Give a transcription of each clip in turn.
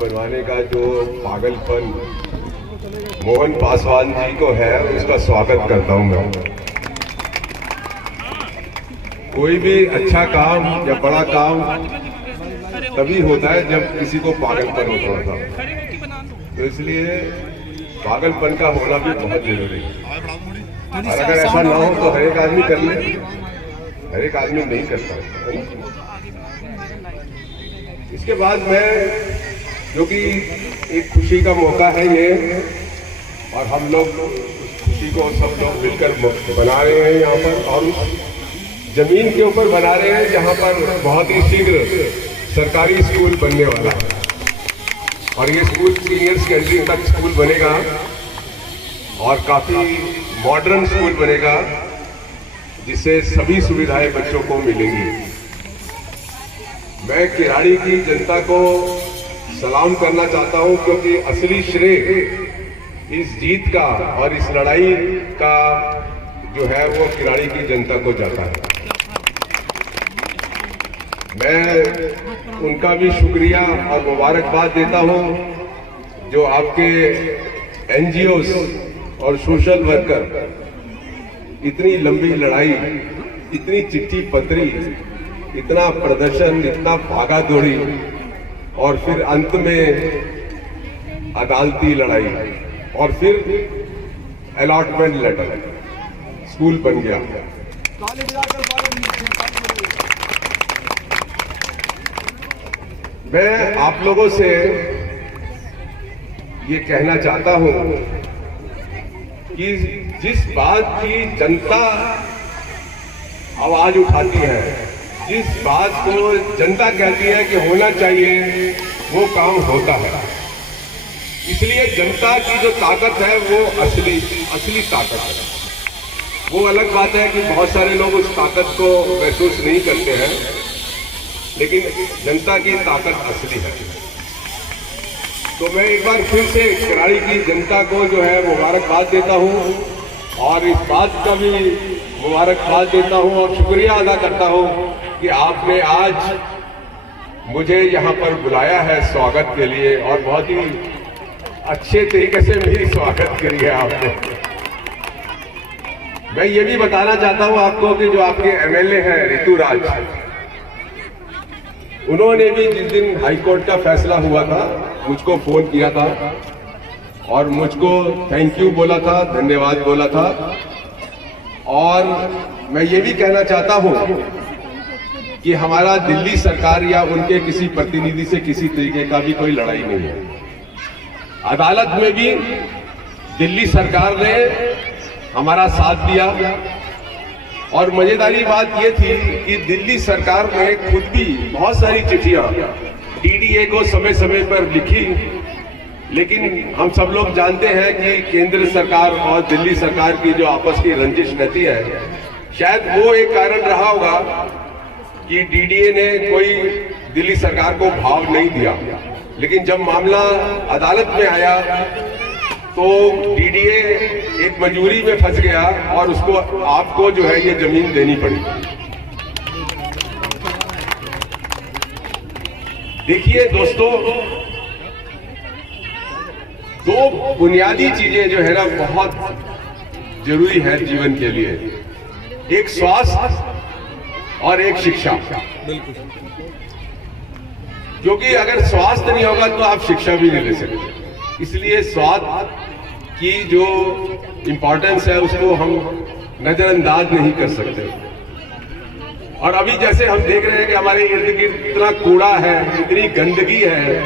बनवाने का जो पागलपन मोहन पासवान जी को है, उसका स्वागत करता हूं मैं। कोई भी अच्छा काम या बड़ा काम तभी होता है जब किसी को पागलपन होता है, तो इसलिए पागलपन का होना भी बहुत जरूरी है। और अगर ऐसा ना हो तो हर एक आदमी कर ले, हर एक आदमी नहीं करता। इसके बाद मैं, जो कि एक खुशी का मौका है ये, और हम लोग उस खुशी को सब लोग मिलकर बना रहे हैं यहाँ पर, और उस जमीन के ऊपर बना रहे हैं जहाँ पर बहुत ही शीघ्र सरकारी स्कूल बनने वाला है। और ये स्कूल सीनियर सेकेंडरी तक स्कूल बनेगा और काफ़ी मॉडर्न स्कूल बनेगा, जिससे सभी सुविधाएं बच्चों को मिलेंगी। मैं किराड़ी की जनता को सलाम करना चाहता हूं, क्योंकि असली श्रेय इस जीत का और इस लड़ाई का जो है वो किराड़ी की जनता को जाता है। मैं उनका भी शुक्रिया और मुबारकबाद देता हूं, जो आपके एनजीओस और सोशल वर्कर इतनी लंबी लड़ाई, इतनी चिट्ठी पत्री, इतना प्रदर्शन, इतना भागा दौड़ी, और फिर अंत में अदालती लड़ाई, और फिर अलॉटमेंट लेटर, स्कूल बन गया। मैं आप लोगों से ये कहना चाहता हूं कि जिस बात की जनता आवाज उठाती है, जिस बात को जनता कहती है कि होना चाहिए, वो काम होता है। इसलिए जनता की जो ताकत है वो असली ताकत है। वो अलग बात है कि बहुत सारे लोग उस ताकत को महसूस नहीं करते हैं, लेकिन जनता की ताकत असली है। तो मैं एक बार फिर से किराड़ी की जनता को जो है मुबारकबाद देता हूं, और इस बात का भी मुबारकबाद देता हूं और शुक्रिया अदा करता हूं कि आपने आज मुझे यहाँ पर बुलाया है स्वागत के लिए, और बहुत ही अच्छे तरीके से मेरी स्वागत करी है आपने। मैं ये भी बताना चाहता हूँ आपको कि जो आपके एमएलए हैं ऋतुराज, उन्होंने भी जिस दिन हाईकोर्ट का फैसला हुआ था मुझको फोन किया था, और मुझको थैंक यू बोला था, धन्यवाद बोला था। और मैं ये भी कहना चाहता हूँ कि हमारा दिल्ली सरकार या उनके किसी प्रतिनिधि से किसी तरीके का भी कोई लड़ाई नहीं है। अदालत में भी दिल्ली सरकार ने हमारा साथ दिया, और मजेदारी बात यह थी कि दिल्ली सरकार ने खुद भी बहुत सारी चिट्ठियां डीडीए को समय समय पर लिखी, लेकिन हम सब लोग जानते हैं कि केंद्र सरकार और दिल्ली सरकार की जो आपस की रंजिश रहती है, शायद वो एक कारण रहा होगा कि डीडीए ने कोई दिल्ली सरकार को भाव नहीं दिया। लेकिन जब मामला अदालत में आया तो डीडीए एक मजबूरी में फंस गया, और उसको आपको जो है ये जमीन देनी पड़ी। देखिए दोस्तों, दो बुनियादी चीजें जो है ना बहुत जरूरी है जीवन के लिए, एक स्वास्थ्य और एक शिक्षा। क्योंकि अगर स्वास्थ्य नहीं होगा तो आप शिक्षा भी नहीं ले सकते। इसलिए स्वास्थ्य की जो इंपॉर्टेंस है उसको हम नजरअंदाज नहीं कर सकते। और अभी जैसे हम देख रहे हैं कि हमारे इर्द गिर्द इतना कूड़ा है, इतनी गंदगी है,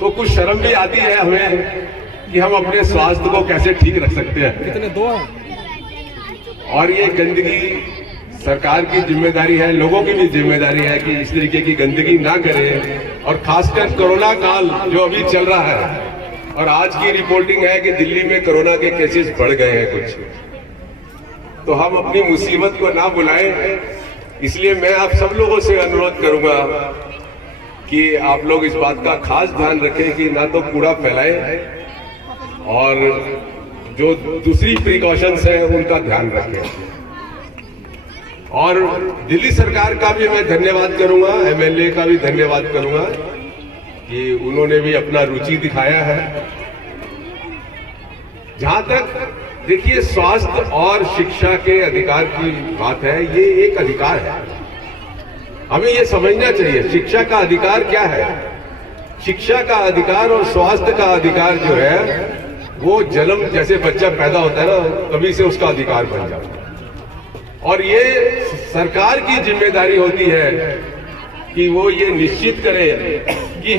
तो कुछ शर्म भी आती है हमें कि हम अपने स्वास्थ्य को कैसे ठीक रख सकते हैं। और ये गंदगी सरकार की जिम्मेदारी है, लोगों की भी जिम्मेदारी है कि इस तरीके की गंदगी ना करें। और खासकर कोरोना काल जो अभी चल रहा है, और आज की रिपोर्टिंग है कि दिल्ली में कोरोना के केसेस बढ़ गए हैं कुछ, तो हम अपनी मुसीबत को ना बुलाएं। इसलिए मैं आप सब लोगों से अनुरोध करूंगा कि आप लोग इस बात का खास ध्यान रखें कि ना तो कूड़ा फैलाएं, और जो दूसरी प्रिकॉशंस हैं उनका ध्यान रखें। और दिल्ली सरकार का भी मैं धन्यवाद करूंगा, एमएलए का भी धन्यवाद करूंगा कि उन्होंने भी अपना रुचि दिखाया है। जहां तक देखिए स्वास्थ्य और शिक्षा के अधिकार की बात है, ये एक अधिकार है, हमें ये समझना चाहिए शिक्षा का अधिकार क्या है। शिक्षा का अधिकार और स्वास्थ्य का अधिकार जो है वो जन्म जैसे बच्चा पैदा होता है ना, तभी से उसका अधिकार बन जाता है। और ये सरकार की जिम्मेदारी होती है कि वो ये निश्चित करे कि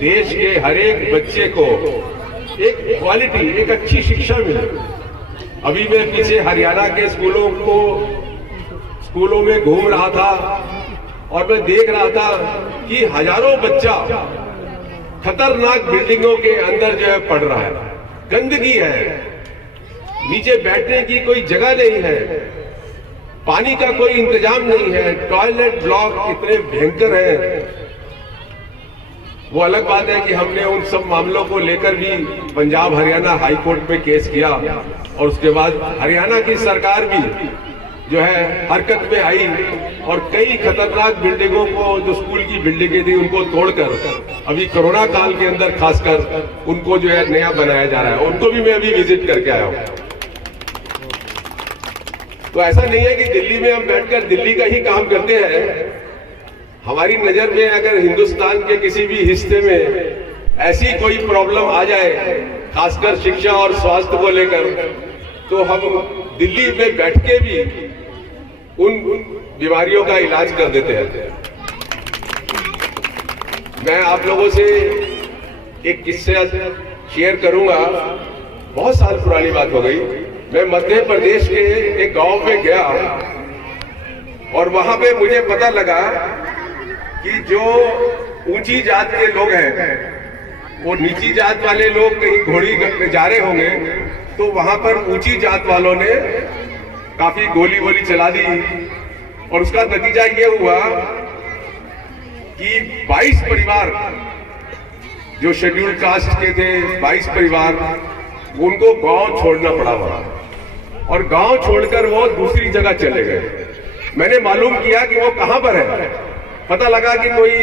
देश के हर एक बच्चे को एक क्वालिटी, एक अच्छी शिक्षा मिले। अभी मैं पीछे हरियाणा के स्कूलों में घूम रहा था और मैं देख रहा था कि हजारों बच्चा खतरनाक बिल्डिंगों के अंदर जो है पढ़ रहा है, गंदगी है, नीचे बैठने की कोई जगह नहीं है, पानी का कोई इंतजाम नहीं है, टॉयलेट ब्लॉक इतने भयंकर हैं। वो अलग बात है कि हमने उन सब मामलों को लेकर भी पंजाब हरियाणा हाई कोर्ट में केस किया और उसके बाद हरियाणा की सरकार भी जो है हरकत में आई और कई खतरनाक बिल्डिंगों को, जो स्कूल की बिल्डिंगें थी, उनको तोड़कर अभी कोरोना काल के अंदर खासकर उनको जो है नया बनाया जा रहा है। उनको भी मैं अभी विजिट करके आया हूं। तो ऐसा नहीं है कि दिल्ली में हम बैठकर दिल्ली का ही काम करते हैं। हमारी नजर में अगर हिंदुस्तान के किसी भी हिस्से में ऐसी कोई प्रॉब्लम आ जाए, खासकर शिक्षा और स्वास्थ्य को लेकर, तो हम दिल्ली में बैठ के भी उन बीमारियों का इलाज कर देते हैं। मैं आप लोगों से एक किस्सा शेयर करूंगा, बहुत साल पुरानी बात हो गई। मैं मध्य प्रदेश के एक गांव में गया और वहां पे मुझे पता लगा कि जो ऊंची जात के लोग हैं वो नीची जात वाले लोग कहीं घोड़ी में जा रहे होंगे, तो वहां पर ऊंची जात वालों ने काफी गोली वोली चला दी और उसका नतीजा ये हुआ कि 22 परिवार जो शेड्यूल्ड कास्ट के थे, 22 परिवार, उनको गांव छोड़ना पड़ा वहां और गांव छोड़कर वो दूसरी जगह चले गए। मैंने मालूम किया कि वो कहां पर है। पता लगा कि कोई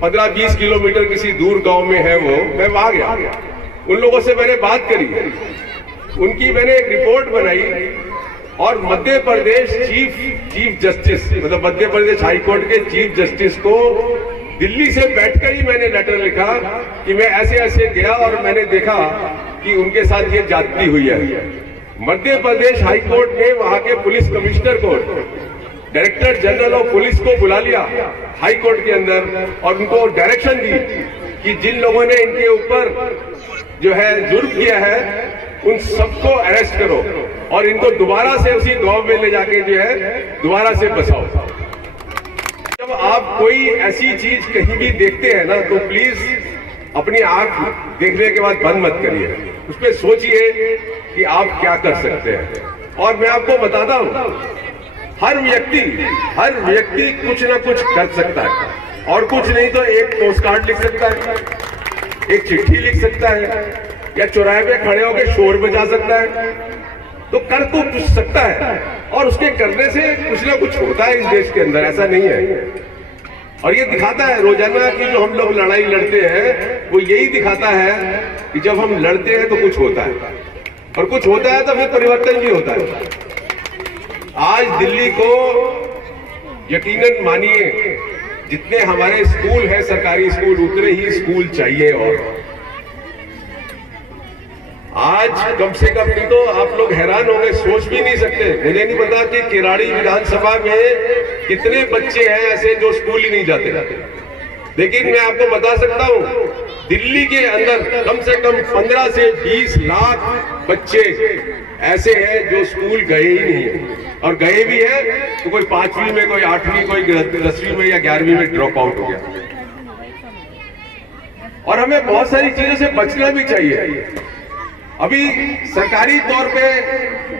15-20 किलोमीटर किसी दूर गांव में है वो। मैं वहां गया, उन लोगों से मैंने बात करी, उनकी मैंने एक रिपोर्ट बनाई और मध्य प्रदेश चीफ जस्टिस, मतलब मध्य प्रदेश हाई कोर्ट के चीफ जस्टिस को दिल्ली से बैठकर ही मैंने लेटर लिखा कि मैं ऐसे ऐसे गया और मैंने देखा कि उनके साथ ये ज्यादती हुई है। मध्य प्रदेश हाई कोर्ट ने वहां के पुलिस कमिश्नर को, डायरेक्टर जनरल ऑफ पुलिस को बुला लिया हाई कोर्ट के अंदर और उनको डायरेक्शन दी कि जिन लोगों ने इनके ऊपर जो है जुर्म किया है उन सबको अरेस्ट करो और इनको दोबारा से उसी गांव में ले जाके जो है दोबारा से बसाओ। जब आप कोई ऐसी चीज कहीं भी देखते हैं ना, तो प्लीज अपनी आंख देखने के बाद बंद मत करिए, उस पर सोचिए कि आप क्या कर सकते हैं। और मैं आपको बताता हूं, हर व्यक्ति कुछ ना कुछ कर सकता है और कुछ नहीं तो एक पोस्ट कार्ड लिख सकता है, एक चिट्ठी लिख सकता है या चौराहे पे खड़े होकर शोर बजा सकता है। तो कर तो कुछ सकता है और उसके करने से कुछ ना कुछ होता है इस देश के अंदर, ऐसा नहीं है। और ये दिखाता है रोजाना की जो हम लोग लड़ाई लड़ते हैं, वो यही दिखाता है कि जब हम लड़ते हैं तो कुछ होता है और कुछ होता है तो फिर परिवर्तन भी होता है। आज दिल्ली को यकीनन मानिए, जितने हमारे स्कूल हैं सरकारी स्कूल, उतने ही स्कूल चाहिए। और आज कम से कम नहीं तो आप लोग हैरान होंगे, सोच भी नहीं सकते। मुझे नहीं पता कि किराड़ी विधानसभा में कितने बच्चे हैं ऐसे जो स्कूल ही नहीं जाते, लेकिन मैं आपको बता सकता हूं दिल्ली के अंदर कम से कम 15 से 20 लाख बच्चे ऐसे हैं जो स्कूल गए ही नहीं, और गए भी हैं तो कोई 5वीं में, कोई 8वीं, कोई 10वीं में या 11वीं में ड्रॉप आउट हो गया। और हमें बहुत सारी चीजों से बचना भी चाहिए। अभी सरकारी तौर पे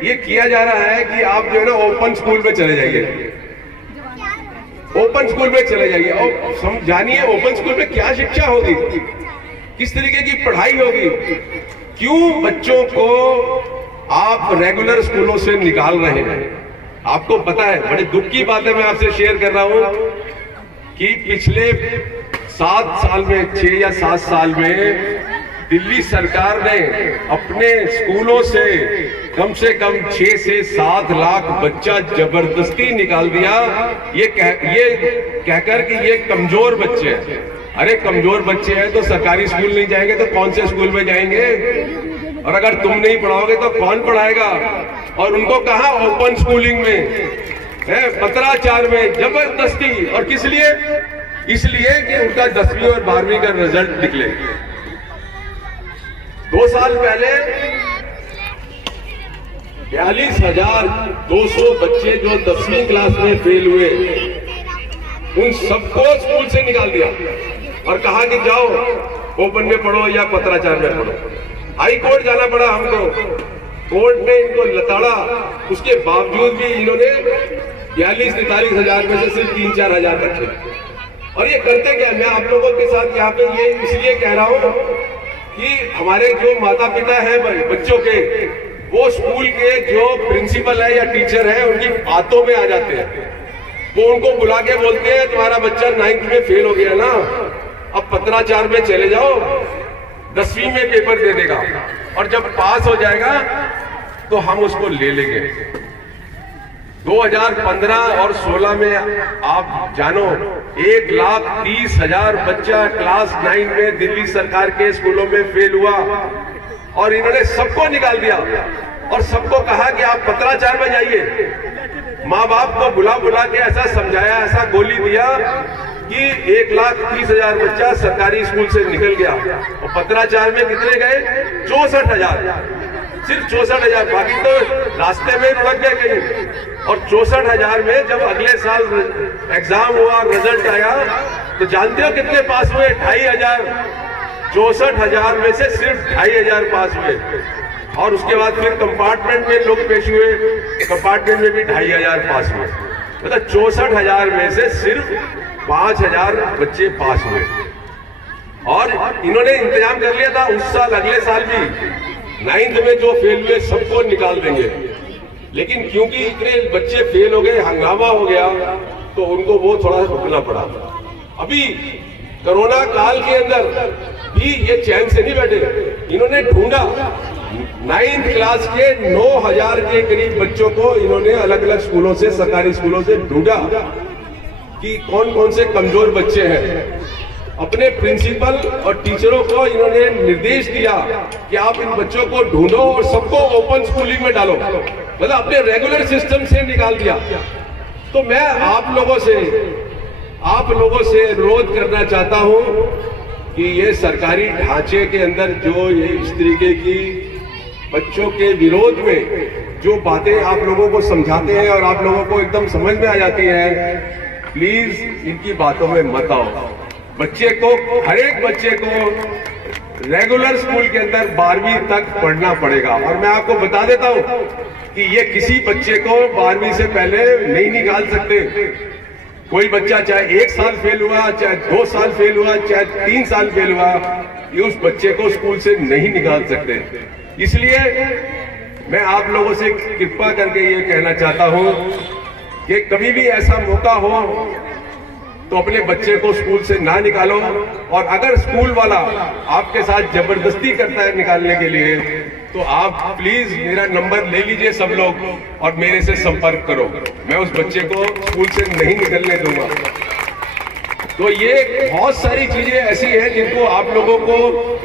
ये किया जा रहा है कि आप जो है ना ओपन स्कूल में चले जाइए, ओपन स्कूल में चले जाइए और समझानिए ओपन स्कूल में क्या शिक्षा होगी, किस तरीके की पढ़ाई होगी, क्यों बच्चों को आप रेगुलर स्कूलों से निकाल रहे हैं। आपको पता है, बड़े दुख की बात है, मैं आपसे शेयर कर रहा हूं कि पिछले 7 साल में 6 या 7 साल में दिल्ली सरकार ने अपने स्कूलों से कम 6 से 7 लाख बच्चा जबरदस्ती निकाल दिया, ये कहकर कि ये कमजोर बच्चे हैं। अरे कमजोर बच्चे हैं तो सरकारी स्कूल नहीं जाएंगे तो कौन से स्कूल में जाएंगे? और अगर तुम नहीं पढ़ाओगे तो कौन पढ़ाएगा? और उनको कहा ओपन स्कूलिंग में है, पत्राचार में जबरदस्ती। और किस लिए? इसलिए कि उनका 10वीं और 12वीं का रिजल्ट निकले। 2 साल पहले 42,200 बच्चे जो 10वीं क्लास में फेल हुए, उन सबको स्कूल से निकाल दिया और कहा कि जाओ ओपन में पढ़ो या पत्राचार में पढ़ो। हाई कोर्ट जाना पड़ा हमको, कोर्ट ने इनको लताड़ा। उसके बावजूद भी इन्होंने 42-43 हजार में से सिर्फ 3-4 हजार रखे। और ये करते क्या? मैं आप लोगों के साथ यहाँ पे ये इसलिए कह रहा हूँ कि हमारे जो माता पिता हैं बच्चों के, वो स्कूल के जो प्रिंसिपल है या टीचर है उनकी बातों में आ जाते हैं। वो उनको बुला के बोलते हैं तुम्हारा बच्चा 9th में फेल हो गया ना, अब पत्राचार में चले जाओ, 10वीं में पेपर दे देगा और जब पास हो जाएगा तो हम उसको ले लेंगे। 2015 और 16 में आप जानो 1,30,000 बच्चा क्लास 9 में दिल्ली सरकार के स्कूलों में फेल हुआ और इन्होंने सबको निकाल दिया और सबको कहा कि आप पत्राचार में जाइए। माँ बाप को बुला के ऐसा समझाया, ऐसा गोली दिया कि 1,30,000 बच्चा सरकारी स्कूल से निकल गया और पत्राचार में कितने गए? 64,000, सिर्फ 64,000। बाकी तो रास्ते में लुढ़क गए कहीं। और 64,000 में जब अगले साल एग्जाम हुआ, रिजल्ट आया, तो जानते हो कितने पास हुए? 2,500। 64,000 में से सिर्फ 2,500 पास हुए। और उसके बाद फिर कंपार्टमेंट में लोग पेश हुए, कंपार्टमेंट में भी 2,500 पास हुए। मतलब 64,000 में से सिर्फ 5,000 बच्चे पास हुए। और इन्होंने इंतजाम कर लिया था उस साल, अगले साल भी 9th में जो फेल हुए सबको निकाल देंगे। लेकिन क्योंकि इतने बच्चे फेल हो गए, हंगामा हो गया, तो उनको वो थोड़ा रुकना पड़ा। अभी कोरोना काल के अंदर भी ये चैन से नहीं बैठे। इन्होंने ढूंढा 9th क्लास के 9,000 के करीब बच्चों को इन्होंने अलग अलग स्कूलों से, सरकारी स्कूलों से ढूंढा कि कौन कौन से कमजोर बच्चे हैं। अपने प्रिंसिपल और टीचरों को इन्होंने निर्देश दिया कि आप इन बच्चों को ढूंढो और सबको ओपन स्कूलिंग में डालो। मतलब अपने रेगुलर सिस्टम से निकाल दिया। तो मैं आप लोगों से अनुरोध करना चाहता हूं कि ये सरकारी ढांचे के अंदर जो ये इस तरीके की बच्चों के विरोध में जो बातें आप लोगों को समझाते हैं और आप लोगों को एकदम समझ में आ जाती हैं, प्लीज इनकी बातों में मत आओ। बच्चे को, हर एक बच्चे को रेगुलर स्कूल के अंदर 12वीं तक पढ़ना पड़ेगा। और मैं आपको बता देता हूं कि ये किसी बच्चे को 12वीं से पहले नहीं निकाल सकते। कोई बच्चा चाहे 1 साल फेल हुआ, चाहे 2 साल फेल हुआ, चाहे 3 साल फेल हुआ, ये उस बच्चे को स्कूल से नहीं निकाल सकते। इसलिए मैं आप लोगों से कृपा करके ये कहना चाहता हूं कि कभी भी ऐसा मौका हो तो अपने बच्चे को स्कूल से ना निकालो। और अगर स्कूल वाला आपके साथ जबरदस्ती करता है निकालने के लिए, तो आप प्लीज मेरा नंबर ले लीजिए सब लोग और मेरे से संपर्क करो। मैं उस बच्चे को स्कूल से नहीं निकलने दूंगा। तो ये बहुत सारी चीजें ऐसी हैं जिनको आप लोगों को